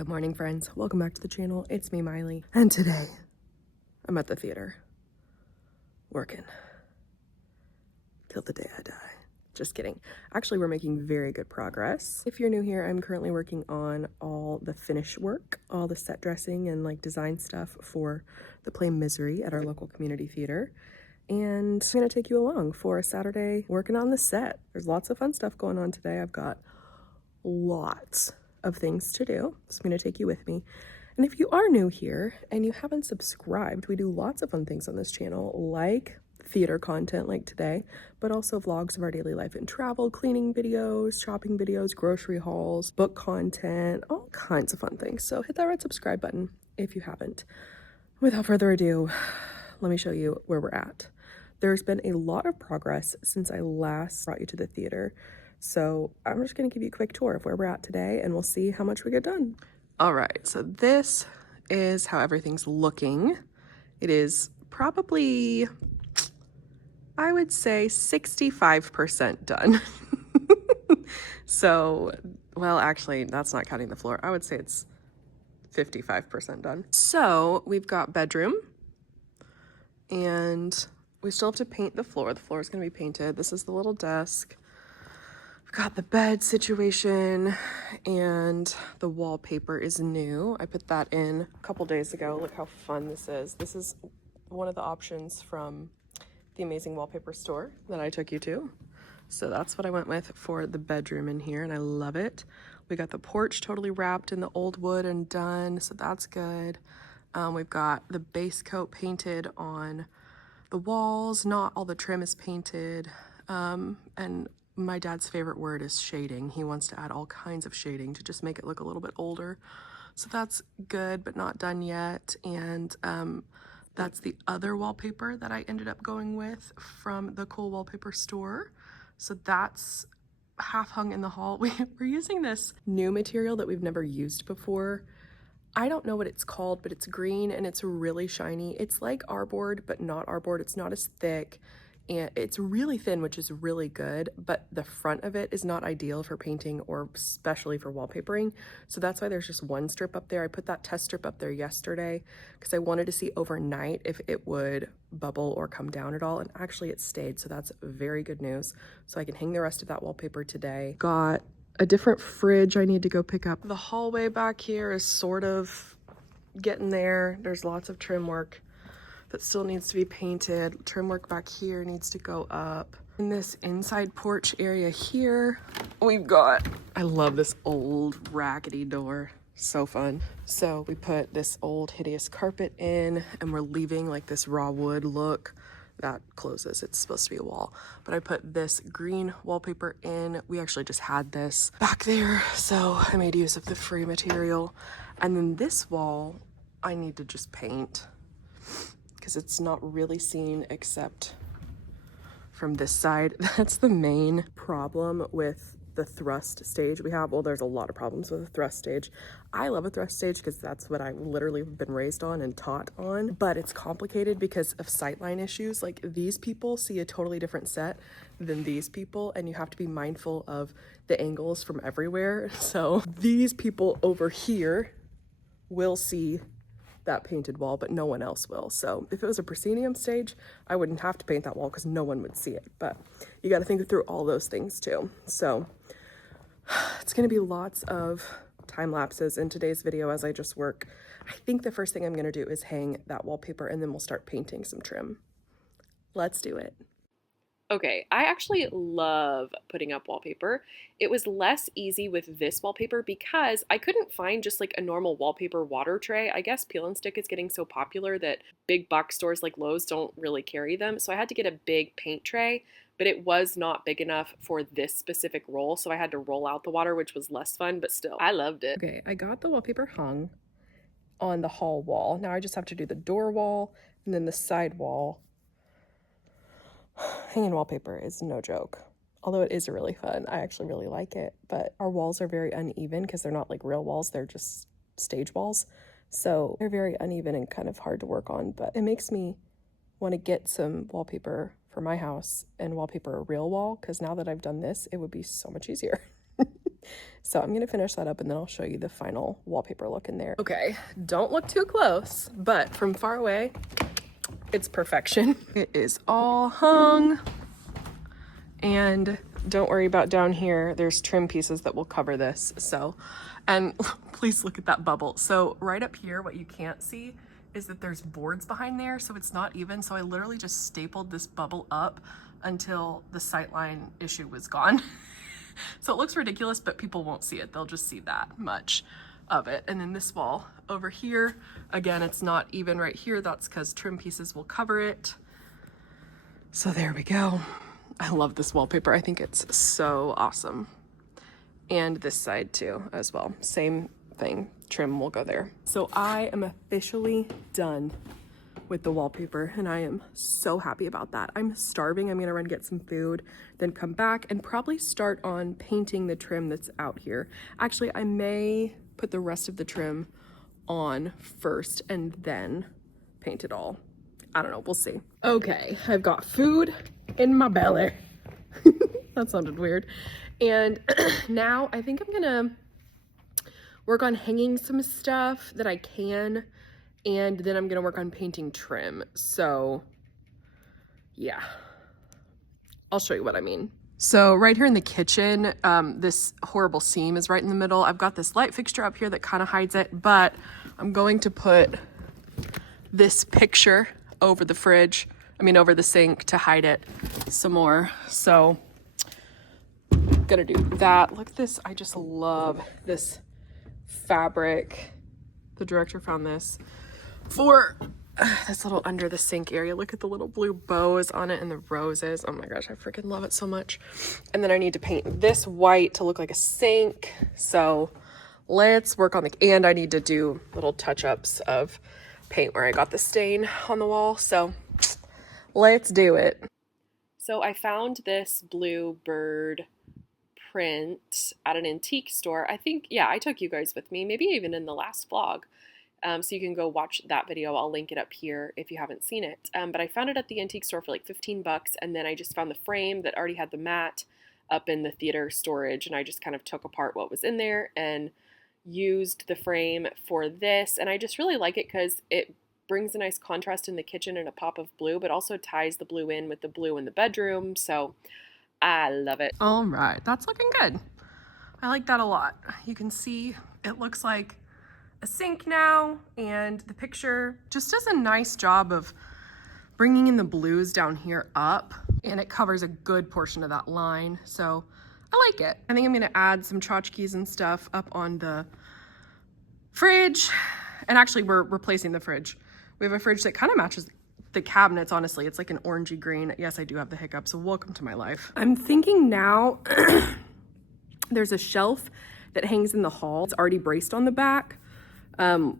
Good morning, friends. Welcome back to the channel. It's me, Maile. And today, I'm at the theater, working till the day I die. Just kidding. Actually, we're making very good progress. If you're new here, I'm currently working on all the finish work, all the set dressing and like design stuff for the play Misery at our local community theater. And I'm gonna take you along for a Saturday working on the set. There's lots of fun stuff going on today. I've got lots of things to do, so I'm going to take you with me. And if you are new here and you haven't subscribed, we do lots of fun things on this channel, like theater content like today, but also vlogs of our daily life and travel, cleaning videos, shopping videos, grocery hauls, book content, all kinds of fun things. So hit that red subscribe button if you haven't. Without further ado, let me show you where we're at. There's been a lot of progress since I last brought you to the theater. So I'm just gonna give you a quick tour of where we're at today and we'll see how much we get done. All right, so this is how everything's looking. It is probably, I would say 65% done. So, well, actually that's not counting the floor. I would say it's 55% done. So we've got bedroom and we still have to paint the floor. The floor is gonna be painted. This is the little desk. Got the bed situation and the wallpaper is new. I put that in a couple days ago. Look how fun this is. This is one of the options from the amazing wallpaper store that I took you to. So that's what I went with for the bedroom in here and I love it. We got the porch totally wrapped in the old wood and done, so that's good. We've got the base coat painted on the walls. Not all the trim is painted. And my dad's favorite word is shading. He wants to add all kinds of shading to just make it look a little bit older. So that's good, but not done yet. And that's the other wallpaper that I ended up going with from the cool wallpaper store. So that's half hung in the hall. We're using this new material that we've never used before. I don't know what it's called, but it's green and it's really shiny. It's like Artboard, but not Artboard. It's not as thick. And it's really thin, which is really good, but the front of it is not ideal for painting or especially for wallpapering. So that's why there's just one strip up there. I put that test strip up there yesterday because I wanted to see overnight if it would bubble or come down at all. And actually it stayed. So that's very good news. So I can hang the rest of that wallpaper today. Got a different fridge I need to go pick up. The hallway back here is sort of getting there. There's lots of trim work that still needs to be painted. Trim work back here needs to go up. In this inside porch area here, we've got, I love this old raggedy door. So fun. So we put this old hideous carpet in and we're leaving like this raw wood look. That closes, it's supposed to be a wall. But I put this green wallpaper in. We actually just had this back there, so I made use of the free material. And then this wall, I need to just paint because it's not really seen except from this side. That's the main problem with the thrust stage we have. Well, there's a lot of problems with a thrust stage. I love a thrust stage because that's what I literally have been raised on and taught on, but it's complicated because of sightline issues. Like these people see a totally different set than these people, and you have to be mindful of the angles from everywhere. So these people over here will see that painted wall, but no one else will. So if it was a proscenium stage, I wouldn't have to paint that wall because no one would see it. But you got to think through all those things too. So it's going to be lots of time lapses in today's video as I just work. I think the first thing I'm going to do is hang that wallpaper and then we'll start painting some trim. Let's do it. Okay, I actually love putting up wallpaper. It was less easy with this wallpaper because I couldn't find just like a normal wallpaper water tray. I guess Peel and Stick is getting so popular that big box stores like Lowe's don't really carry them. So I had to get a big paint tray, but it was not big enough for this specific roll. So I had to roll out the water, which was less fun, but still, I loved it. Okay, I got the wallpaper hung on the hall wall. Now I just have to do the door wall and then the side wall. Hanging wallpaper is no joke, although it is really fun. I actually really like it, but our walls are very uneven because they're not like real walls, they're just stage walls. So they're very uneven and kind of hard to work on, but it makes me want to get some wallpaper for my house and wallpaper a real wall because now that I've done this, it would be so much easier. So I'm gonna finish that up and then I'll show you the final wallpaper look in there. Okay, don't look too close, but from far away, it's perfection. It is all hung. And don't worry about down here, there's trim pieces that will cover this. So, and please look at that bubble. So right up here, what you can't see is that there's boards behind there, so it's not even. So I literally just stapled this bubble up until the sightline issue was gone. So it looks ridiculous, but people won't see it. They'll just see that much of it. And then this wall over here, again, it's not even right here. That's because trim pieces will cover it. So there we go. I love this wallpaper. I think it's so awesome. And this side too, as well. Same thing, trim will go there. So I am officially done with the wallpaper and I am so happy about that. I'm starving. I'm gonna run get some food, then come back and probably start on painting the trim that's out here. Actually, I may put the rest of the trim on first and then paint it all. I don't know, we'll see. Okay, I've got food in my belly. That sounded weird. And now I think I'm gonna work on hanging some stuff that I can, and then I'm gonna work on painting trim. So yeah, I'll show you what I mean. So right here in the kitchen, this horrible seam is right in the middle. I've got this light fixture up here that kind of hides it, but I'm going to put this picture over the fridge, over the sink to hide it some more. So gonna do that. Look at this, I just love this fabric. The director found this for this little under the sink area. Look at the little blue bows on it and the roses. Oh my gosh, I freaking love it so much. And then I need to paint this white to look like a sink. So let's work on and I need to do little touch-ups of paint where I got the stain on the wall. So let's do it. So I found this blue bird print at an antique store. I think, yeah, I took you guys with me, maybe even in the last vlog. So you can go watch that video. I'll link it up here if you haven't seen it. But I found it at the antique store for like 15 bucks. And then I just found the frame that already had the mat up in the theater storage. And I just kind of took apart what was in there and used the frame for this. And I just really like it because it brings a nice contrast in the kitchen and a pop of blue, but also ties the blue in with the blue in the bedroom. So I love it. All right, that's looking good. I like that a lot. You can see it looks like a sink now, and the picture just does a nice job of bringing in the blues down here up, and it covers a good portion of that line. So I like it. I think I'm gonna add some tchotchkes and stuff up on the fridge. And actually we're replacing the fridge. We have a fridge that kind of matches the cabinets, honestly. It's like an orangey green. Yes, I do have the hiccups, so welcome to my life. I'm thinking now, there's a shelf that hangs in the hall. It's already braced on the back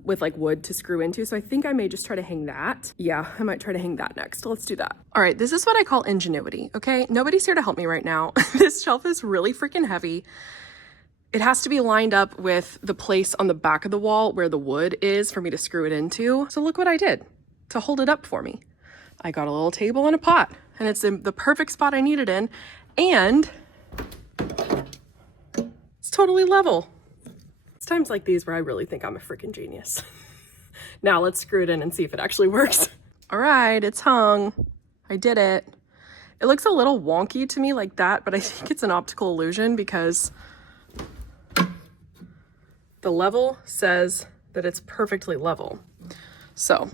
with like wood to screw into. So I think I may just try to hang that. Yeah, I might try to hang that next. Let's do that. All right, this is what I call ingenuity, okay? Nobody's here to help me right now. This shelf is really freaking heavy. It has to be lined up with the place on the back of the wall where the wood is for me to screw it into. So look what I did to hold it up for me. I got a little table and a pot, and it's in the perfect spot I need it in, and it's totally level. It's times like these where I really think I'm a freaking genius. Now let's screw it in and see if it actually works. All right, it's hung. I did it. It looks a little wonky to me like that, but I think it's an optical illusion because the level says that it's perfectly level. So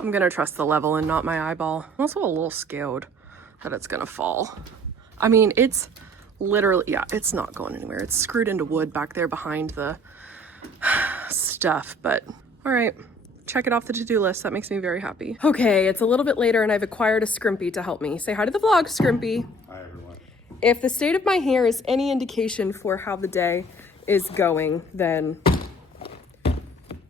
I'm gonna trust the level and not my eyeball. I'm also a little scared that it's gonna fall. I mean, it's literally, yeah, it's not going anywhere. It's screwed into wood back there behind the stuff, but all right, check it off the to-do list. That makes me very happy. Okay, it's a little bit later and I've acquired a Scrimpy to help me. Say hi to the vlog, Scrimpy. Hi, everyone. If the state of my hair is any indication for how the day is going, then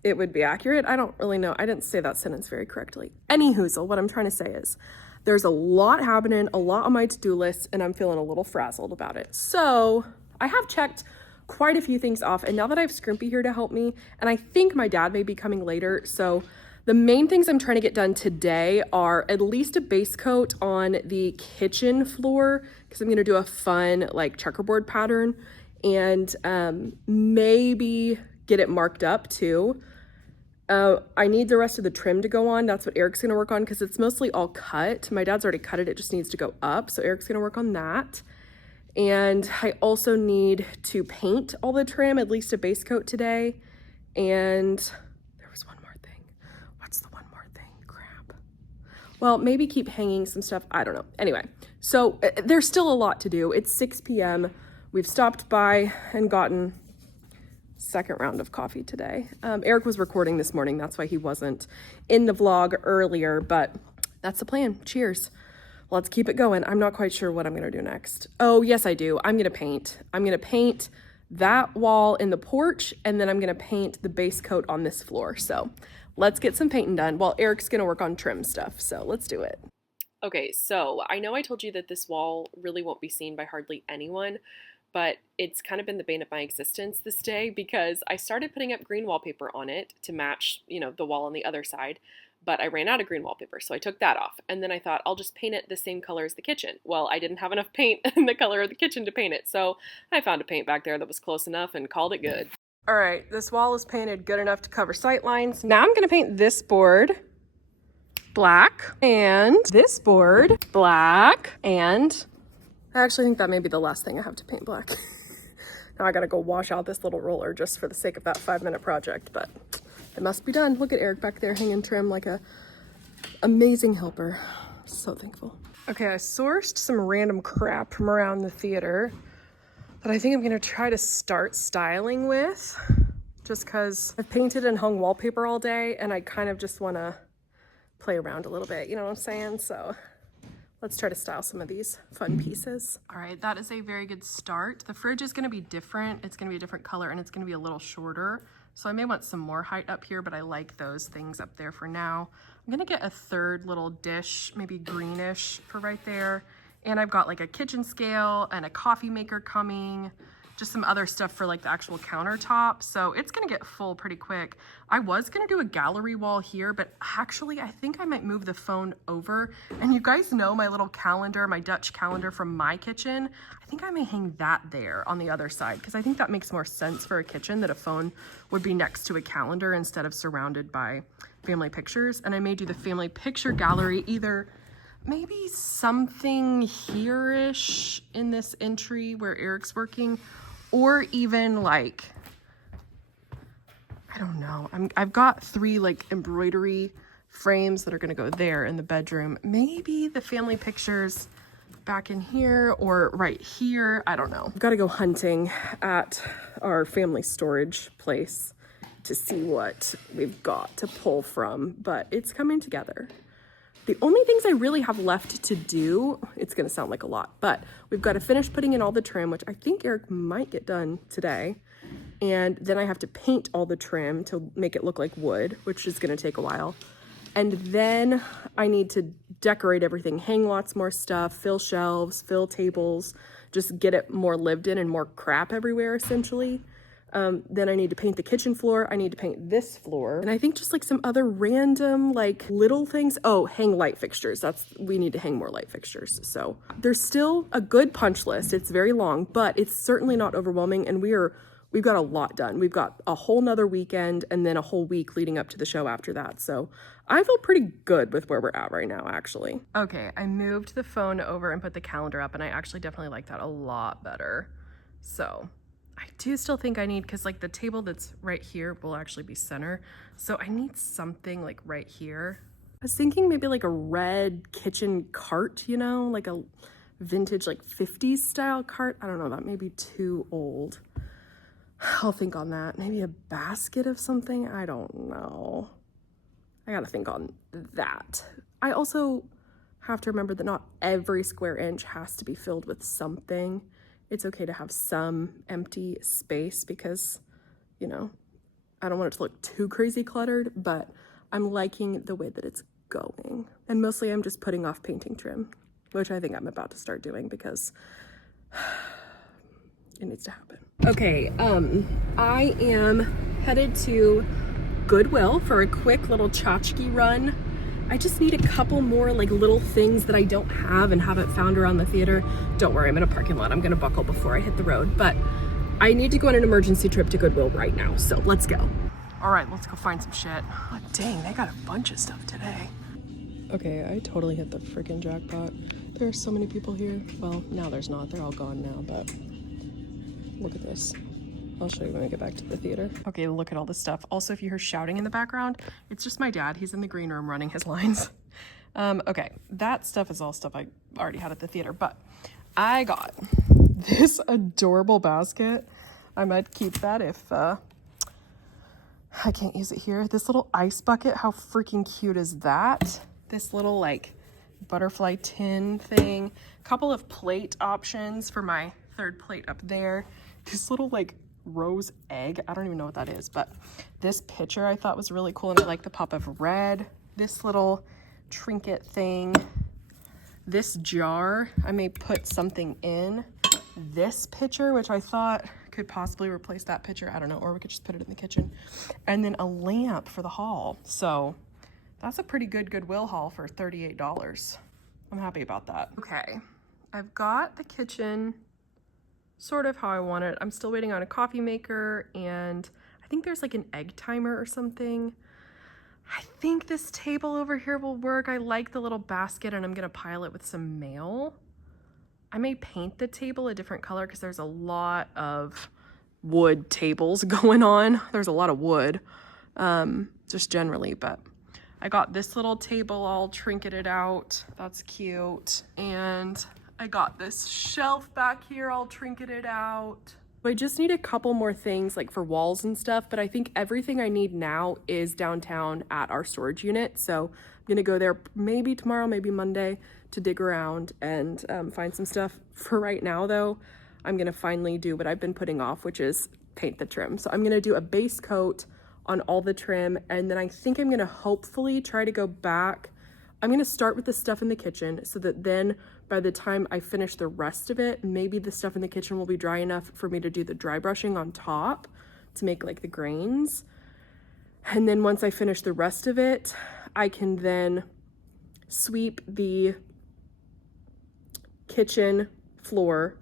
it would be accurate. I don't really know. I didn't say that sentence very correctly. Anyhoozle, what I'm trying to say is there's a lot happening, a lot on my to-do list, and I'm feeling a little frazzled about it. So I have checked quite a few things off, and now that I have Scrimpy here to help me, and I think my dad may be coming later, so the main things I'm trying to get done today are at least a base coat on the kitchen floor, because I'm gonna do a fun like checkerboard pattern, and maybe get it marked up too. I need the rest of the trim to go on. That's what Eric's gonna work on because it's mostly all cut. My dad's already cut it, it just needs to go up. So Eric's gonna work on that. And I also need to paint all the trim, at least a base coat today. And there was one more thing. What's the one more thing? Crap. Well, maybe keep hanging some stuff. I don't know. Anyway, so there's still a lot to do. It's 6 p.m. We've stopped by and gotten second round of coffee today. Eric was recording this morning. That's why he wasn't in the vlog earlier, but that's the plan. Cheers. Let's keep it going. I'm not quite sure what I'm going to do next. Oh, yes, I do. I'm going to paint. I'm going to paint that wall in the porch, and then I'm going to paint the base coat on this floor. So let's get some painting done while Eric's going to work on trim stuff. So let's do it. Okay, so I know I told you that this wall really won't be seen by hardly anyone, but it's kind of been the bane of my existence this day because I started putting up green wallpaper on it to match, you know, the wall on the other side, but I ran out of green wallpaper, so I took that off. And then I thought I'll just paint it the same color as the kitchen. Well, I didn't have enough paint in the color of the kitchen to paint it, so I found a paint back there that was close enough and called it good. All right, this wall is painted good enough to cover sight lines. Now I'm gonna paint this board black and this board black, and I actually think that may be the last thing I have to paint black. Now I gotta go wash out this little roller just for the sake of that 5-minute project, but it must be done. Look at Eric back there hanging trim like a amazing helper. So thankful. Okay, I sourced some random crap from around the theater that I think I'm gonna try to start styling with, just cause I've painted and hung wallpaper all day and I kind of just wanna play around a little bit, you know what I'm saying? So let's try to style some of these fun pieces. All right, that is a very good start. The fridge is gonna be different. It's gonna be a different color and it's gonna be a little shorter. So I may want some more height up here, but I like those things up there for now. I'm gonna get a third little dish, maybe greenish for right there. And I've got like a kitchen scale and a coffee maker coming, just some other stuff for like the actual countertop. So it's gonna get full pretty quick. I was gonna do a gallery wall here, but actually I think I might move the phone over. And you guys know my little calendar, my Dutch calendar from my kitchen. I think I may hang that there on the other side because I think that makes more sense for a kitchen, that a phone would be next to a calendar instead of surrounded by family pictures. And I may do the family picture gallery either maybe something here-ish in this entry where Eric's working, or even like, I don't know. I've got 3 like embroidery frames that are gonna go there in the bedroom. Maybe the family pictures back in here or right here. I don't know. I've got to go hunting at our family storage place to see what we've got to pull from, but it's coming together. The only things I really have left to do, it's gonna sound like a lot, but we've got to finish putting in all the trim, which I think Eric might get done today. And then I have to paint all the trim to make it look like wood, which is gonna take a while. And then I need to decorate everything, hang lots more stuff, fill shelves, fill tables, just get it more lived in and more crap everywhere essentially. Then I need to paint the kitchen floor. I need to paint this floor. And I think just like some other random like little things. Oh, hang light fixtures. We need to hang more light fixtures. So there's still a good punch list. It's very long, but it's certainly not overwhelming. And we've got a lot done. We've got a whole nother weekend and then a whole week leading up to the show after that. So I feel pretty good with where we're at right now, actually. Okay, I moved the phone over and put the calendar up, and I actually definitely like that a lot better. So I do still think I need, because like the table that's right here will actually be center. So I need something like right here. I was thinking maybe like a red kitchen cart, you know, like a vintage like 50s style cart. I don't know, that may be too old. I'll think on that. Maybe a basket of something. I don't know. I gotta think on that. I also have to remember that not every square inch has to be filled with something. It's okay to have some empty space because, you know, I don't want it to look too crazy cluttered, but I'm liking the way that it's going. And mostly I'm just putting off painting trim, which I think I'm about to start doing because it needs to happen. Okay, I am headed to Goodwill for a quick little tchotchke run. I just need a couple more like little things that I don't have and haven't found around the theater. Don't worry, I'm in a parking lot. I'm gonna buckle before I hit the road, but I need to go on an emergency trip to Goodwill right now, so let's go. All right, let's go find some shit. Oh, dang, they got a bunch of stuff today. Okay, I totally hit the freaking jackpot. There are so many people here. Well, now there's not. They're all gone now, but look at this. I'll show you when we get back to the theater. Okay, look at all this stuff. Also, if you hear shouting in the background, it's just my dad. He's in the green room running his lines. Okay, that stuff is all stuff I already had at the theater, but I got this adorable basket. I might keep that if I can't use it here. This little ice bucket, how freaking cute is that? This little like butterfly tin thing. Couple of plate options for my third plate up there. This little like rose egg, I don't even know what that is, but this picture I thought was really cool, and I like the pop of red. This little trinket thing, this jar, I may put something in. This picture, which I thought could possibly replace that picture, I don't know, or we could just put it in the kitchen. And then a lamp for the haul. So that's a pretty good Goodwill haul for $38. I'm happy about that. Okay, I've got the kitchen sort of how I want it. I'm still waiting on a coffee maker, and I think there's like an egg timer or something. I think this table over here will work. I like the little basket, and I'm gonna pile it with some Maile. I may paint the table a different color because there's a lot of wood tables going on. There's a lot of wood, just generally, but I got this little table all trinketed out. That's cute. And I got this shelf back here all trinketed out. I just need a couple more things like for walls and stuff, but I think everything I need now is downtown at our storage unit. So I'm gonna go there maybe tomorrow, maybe Monday to dig around and find some stuff. For right now though, I'm gonna finally do what I've been putting off, which is paint the trim. So I'm gonna do a base coat on all the trim, and then I think I'm gonna hopefully try to go back. I'm gonna start with the stuff in the kitchen so that then by the time I finish the rest of it, maybe the stuff in the kitchen will be dry enough for me to do the dry brushing on top to make like the grains. And then once I finish the rest of it, I can then sweep the kitchen floor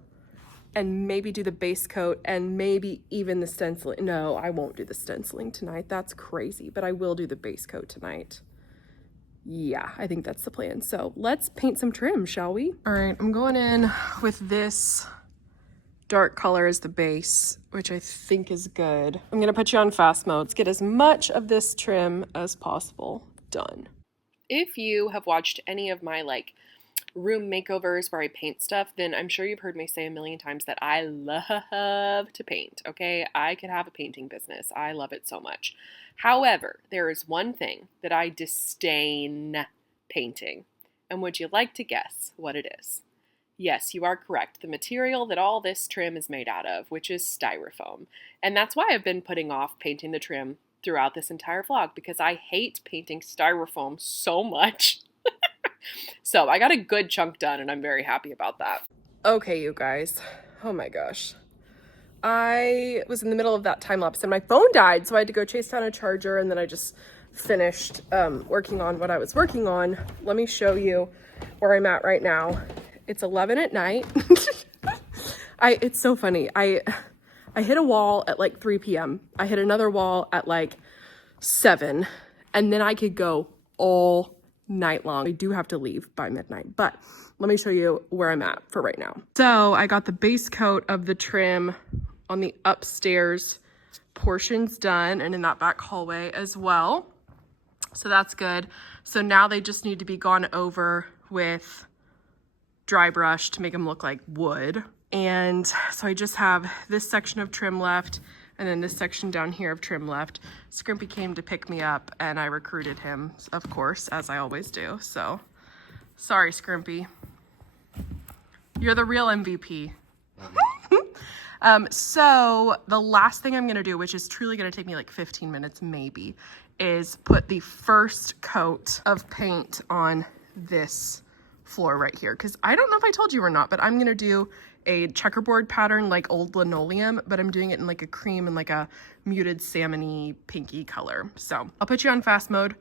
and maybe do the base coat and maybe even the stenciling. No, I won't do the stenciling tonight. That's crazy, but I will do the base coat tonight. Yeah, I think that's the plan. So let's paint some trim, shall we? All right, I'm going in with this dark color as the base, which I think is good. I'm gonna put you on fast mode. Let's get as much of this trim as possible done. If you have watched any of my like room makeovers where I paint stuff, then I'm sure you've heard me say a million times that I love to paint, okay? I could have a painting business. I love it so much. However, there is one thing that I disdain painting. And would you like to guess what it is? Yes, you are correct. The material that all this trim is made out of, which is styrofoam. And that's why I've been putting off painting the trim throughout this entire vlog, because I hate painting styrofoam so much. So I got a good chunk done, and I'm very happy about that. Okay, you guys. Oh my gosh. I was in the middle of that time lapse and my phone died, so I had to go chase down a charger, and then I just finished working on what I was working on. Let me show you where I'm at right now. It's 11 at night. It's so funny. I hit a wall at like 3 p.m. I hit another wall at like 7, and then I could go all night long. I do have to leave by midnight, but let me show you where I'm at for right now. So I got the base coat of the trim on the upstairs portions done, and in that back hallway as well. So that's good. So now they just need to be gone over with dry brush to make them look like wood. And so I just have this section of trim left, and then this section down here of trim left. Scrimpy came to pick me up, and I recruited him, of course, as I always do. So sorry, Scrimpy. You're the real MVP. So the last thing I'm gonna do, which is truly gonna take me like 15 minutes maybe, is put the first coat of paint on this floor right here. Because I don't know if I told you or not, but I'm gonna do a checkerboard pattern like old linoleum, but I'm doing it in like a cream and like a muted salmon-y pinky color. So I'll put you on fast mode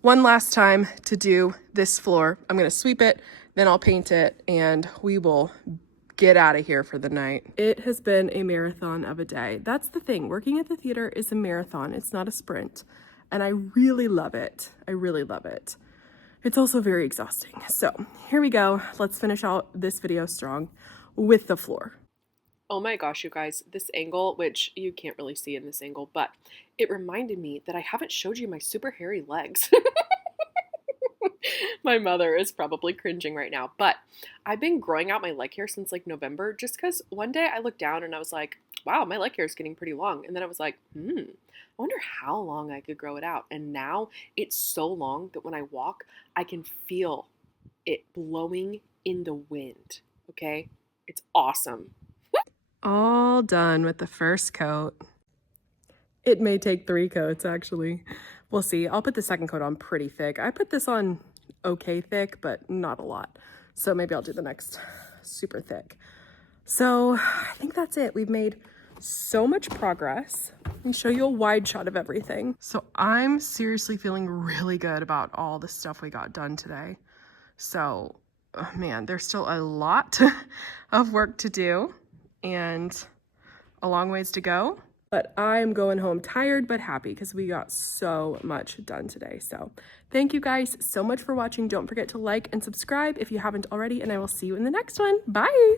one last time to do this floor. I'm gonna sweep it, then I'll paint it, and we will get out of here for the night. It has been a marathon of a day. That's the thing. Working at the theater is a marathon. It's not a sprint. And I really love it. I really love it. It's also very exhausting. So here we go. Let's finish out this video strong with the floor. Oh my gosh, you guys, this angle, which you can't really see in this angle, but it reminded me that I haven't showed you my super hairy legs. My mother is probably cringing right now, but I've been growing out my leg hair since like November, just because one day I looked down and I was like, wow, my leg hair is getting pretty long. And then I was like, I wonder how long I could grow it out. And now it's so long that when I walk, I can feel it blowing in the wind. Okay? It's awesome. All done with the first coat. It may take 3 coats, actually. We'll see. I'll put the second coat on pretty thick. I put this on okay thick, but not a lot. So maybe I'll do the next super thick. So I think that's it. We've made so much progress. Let me show you a wide shot of everything. So I'm seriously feeling really good about all the stuff we got done today. So, oh man, there's still a lot of work to do and a long ways to go. But I'm going home tired but happy because we got so much done today. So thank you guys so much for watching. Don't forget to like and subscribe if you haven't already, and I will see you in the next one. Bye!